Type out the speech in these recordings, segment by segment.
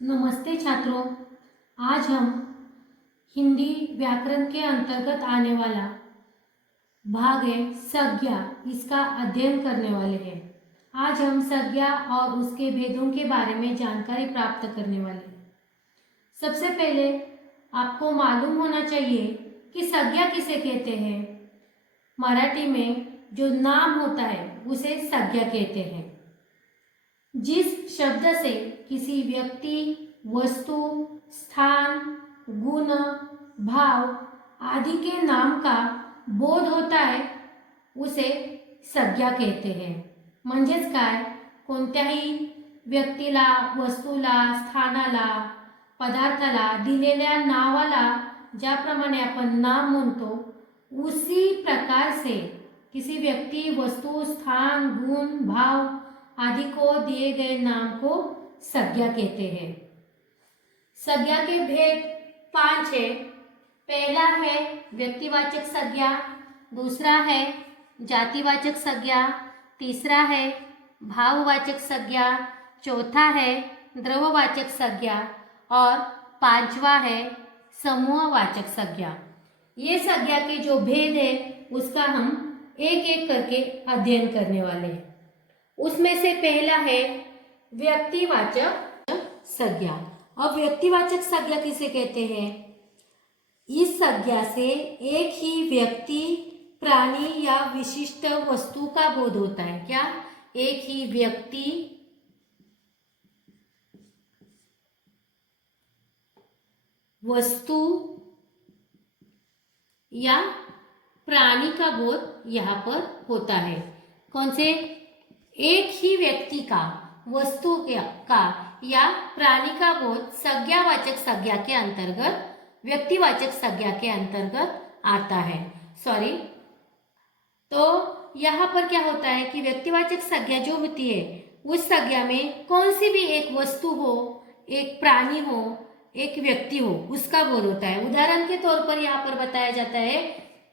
नमस्ते छात्रों। आज हम हिंदी व्याकरण के अंतर्गत आने वाला भाग है संज्ञा, इसका अध्ययन करने वाले हैं। आज हम संज्ञा और उसके भेदों के बारे में जानकारी प्राप्त करने वाले हैं। सबसे पहले आपको मालूम होना चाहिए कि संज्ञा किसे कहते हैं। मराठी में जो नाम होता है उसे संज्ञा कहते हैं। जिस शब्द से किसी व्यक्ति, वस्तु, स्थान, गुण, भाव आदि के नाम का बोध होता है उसे संज्ञा कहते हैं। म्हणजेच काय, कोणत्याही व्यक्तीला, वस्तूला, स्थानाला, पदार्थाला दिलेल्या नावाला ज्याप्रमाणे आपण नाम म्हणतो उसी प्रकार से किसी व्यक्ति, वस्तु, स्थान, गुण, भाव आदि को दिए गए नाम को संज्ञा कहते हैं। संज्ञा के भेद 5 है। पहला है व्यक्तिवाचक संज्ञा, दूसरा है जातिवाचक संज्ञा, तीसरा है भाववाचक संज्ञा, चौथा है द्रव्यवाचक संज्ञा और पांचवा है समूहवाचक संज्ञा। ये संज्ञा के जो भेद है उसका हम एक एक करके अध्ययन करने वाले हैं। उसमें से पहला है व्यक्तिवाचक संज्ञा। अब व्यक्तिवाचक संज्ञा किसे कहते हैं? इस संज्ञा से एक ही व्यक्ति, प्राणी या विशिष्ट वस्तु का बोध होता है। क्या? एक ही व्यक्ति, वस्तु या प्राणी का बोध यहाँ पर होता है। कौन से? एक ही व्यक्ति का, वस्तु का या प्राणी का बोध संज्ञावाचक संज्ञा के अंतर्गत, व्यक्तिवाचक संज्ञा के अंतर्गत आता है। सॉरी, तो यहाँ पर क्या होता है कि व्यक्तिवाचक संज्ञा जो होती है उस संज्ञा में कौन सी भी एक वस्तु हो, एक प्राणी हो, एक व्यक्ति हो, उसका बोध होता है। उदाहरण के तौर पर यहाँ पर बताया जाता है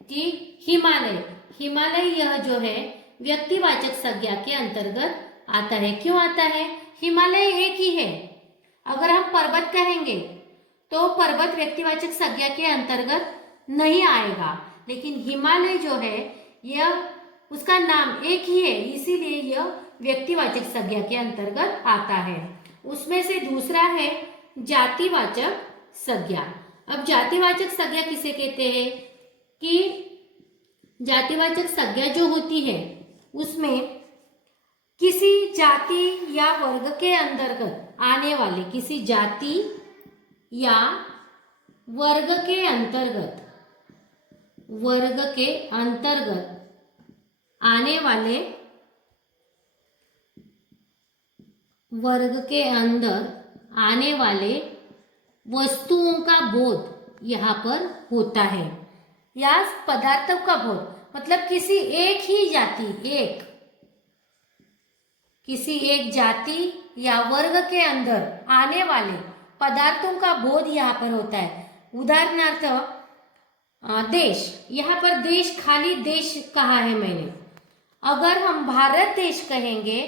कि हिमालय, हिमालय यह जो है व्यक्तिवाचक संज्ञा के अंतर्गत आता है। क्यों आता है? हिमालय एक ही है। अगर हम पर्वत कहेंगे तो पर्वत व्यक्तिवाचक संज्ञा के अंतर्गत नहीं आएगा, लेकिन हिमालय जो है यह, उसका नाम एक ही है, इसीलिए यह व्यक्तिवाचक संज्ञा के अंतर्गत आता है। उसमें से दूसरा है जातिवाचक संज्ञा। अब जातिवाचक संज्ञा किसे कहते हैं कि जातिवाचक संज्ञा जो होती है उसमें किसी जाति या वर्ग के अंतर्गत आने वाले, किसी जाति या वर्ग के अंतर्गत, वर्ग के अंतर्गत आने वाले, वर्ग के अंदर आने वाले वस्तुओं का बोध यहाँ पर होता है, या पदार्थों का बोध। मतलब किसी एक ही जाति, किसी एक जाति या वर्ग के अंदर आने वाले पदार्थों का बोध यहाँ पर होता है। उदाहरणार्थ देश, यहाँ पर देश, खाली देश कहा है मैंने। अगर हम भारत देश कहेंगे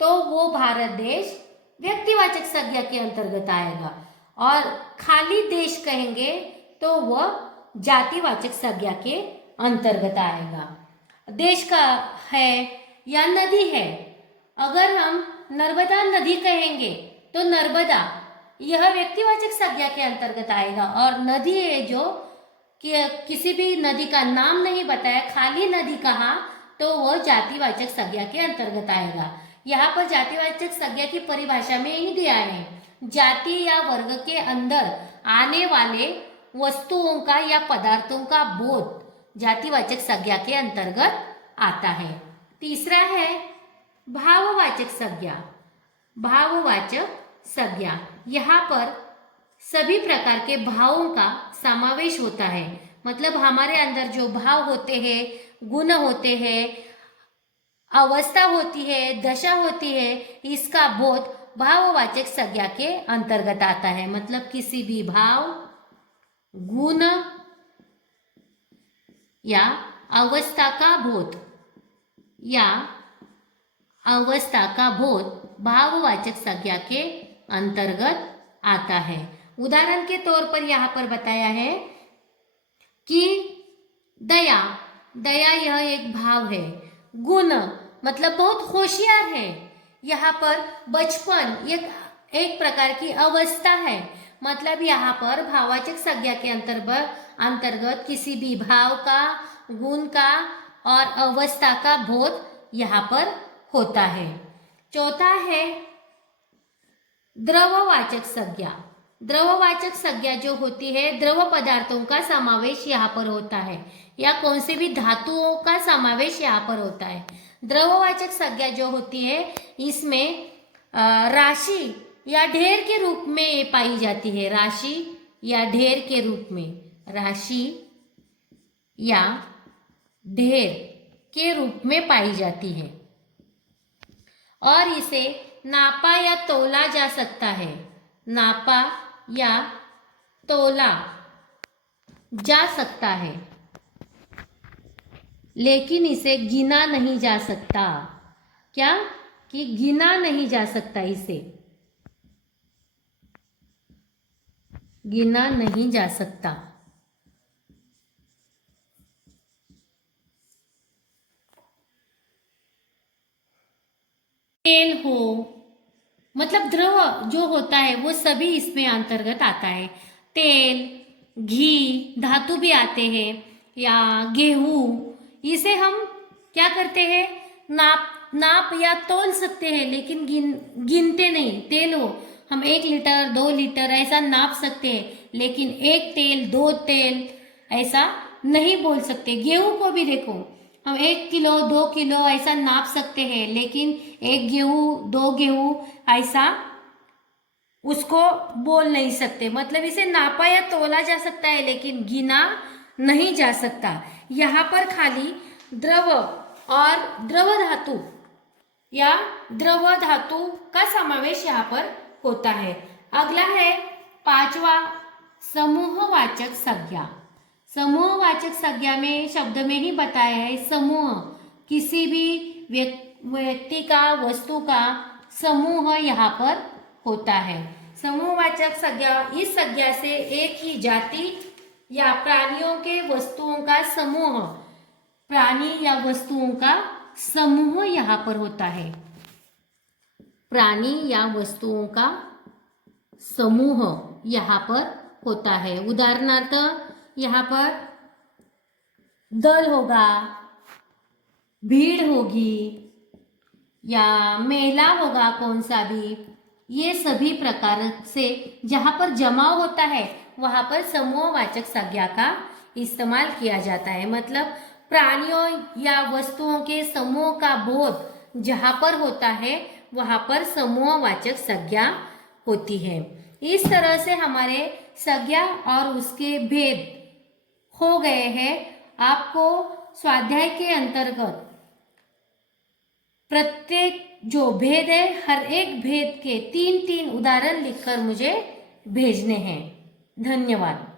तो वो भारत देश व्यक्तिवाचक संज्ञा के अंतर्गत आएगा, और खाली देश कहेंगे तो वह जातिवाचक संज्ञा के अंतर्गत आएगा। देश का है या नदी है, अगर हम नर्मदा नदी कहेंगे तो नर्मदा यह व्यक्तिवाचक संज्ञा के अंतर्गत आएगा, और नदी है जो कि किसी भी नदी का नाम नहीं बताया, खाली नदी कहा तो वह जातिवाचक संज्ञा के अंतर्गत आएगा। यहाँ पर जातिवाचक संज्ञा की परिभाषा में ही दिया है, जाति या वर्ग के अंदर आने वाले वस्तुओं का या पदार्थों का बोध जातिवाचक संज्ञा के अंतर्गत आता है। तीसरा है भाववाचक संज्ञा। भाववाचक संज्ञा, यहाँ पर सभी प्रकार के भावों का समावेश होता है। मतलब हमारे अंदर जो भाव होते हैं, गुण होते हैं, अवस्था होती है, दशा होती है, इसका बोध भाववाचक संज्ञा के अंतर्गत आता है। मतलब किसी भी भाव, गुण या अवस्था का बोध, या अवस्था का बोध भाववाचक संज्ञा के अंतर्गत आता है। उदाहरण के तौर पर यहाँ पर बताया है कि दया, दया यह एक भाव है। गुण मतलब बहुत होशियार है। यहाँ पर बचपन एक प्रकार की अवस्था है। मतलब यहाँ पर भाववाचक संज्ञा के अंतर्गत किसी भी भाव का, गुण का और अवस्था का बोध यहाँ पर होता है। चौथा है द्रववाचक संज्ञा। द्रववाचक संज्ञा जो होती है, द्रव पदार्थों का समावेश यहाँ पर होता है या कौन से भी धातुओं का समावेश यहाँ पर होता है। द्रववाचक संज्ञा जो होती है इसमें राशि या ढेर के रूप में ये पाई जाती है। राशि या ढेर के रूप में, राशि या ढेर के रूप में पाई जाती है और इसे नापा या तोला जा सकता है। नापा या तोला जा सकता है, लेकिन इसे गिना नहीं जा सकता। क्या? कि गिना नहीं जा सकता, इसे गिना नहीं जा सकता। तेल हो, मतलब द्रव जो होता है वो सभी इसमें अंतर्गत आता है। तेल, घी, धातु भी आते हैं, या गेहूं, इसे हम क्या करते हैं, नाप या तौल सकते हैं, लेकिन गिनते नहीं। तेल हो, हम 1 लीटर 2 लीटर ऐसा नाप सकते हैं, लेकिन 1 तेल 2 तेल ऐसा नहीं बोल सकते। गेहूं को भी देखो, हम 1 किलो 2 किलो ऐसा नाप सकते हैं, लेकिन 1 गेहूं 2 गेहूं ऐसा उसको बोल नहीं सकते। मतलब इसे नापा या तोला जा सकता है, लेकिन गिना नहीं जा सकता। यहाँ पर खाली द्रव और द्रव धातु या द्रव धातु का समावेश यहाँ पर होता है। अगला है 5वां समूहवाचक संज्ञा। समूहवाचक संज्ञा में शब्द में ही बताया है, समूह किसी भी व्यक्ति का, वस्तु का समूह यहाँ पर होता है। समूहवाचक संज्ञा, इस संज्ञा से एक ही जाति या प्राणियों के, वस्तुओं का समूह, प्राणी या वस्तुओं का समूह यहाँ पर होता है। प्राणी या वस्तुओं का समूह यहाँ पर होता है। उदाहरणार्थ यहाँ पर दल होगा, भीड़ होगी या मेला होगा, कौन सा भी, ये सभी प्रकार से जहाँ पर जमाव होता है वहाँ पर समूहवाचक संज्ञा का इस्तेमाल किया जाता है। मतलब प्राणियों या वस्तुओं के समूह का बोध जहाँ पर होता है वहाँ पर समूहवाचक संज्ञा होती है। इस तरह से हमारे संज्ञा और उसके भेद हो गए हैं। आपको स्वाध्याय के अंतर्गत प्रत्येक जो भेद है, हर एक भेद के 3-3 उदाहरण लिखकर मुझे भेजने हैं। धन्यवाद।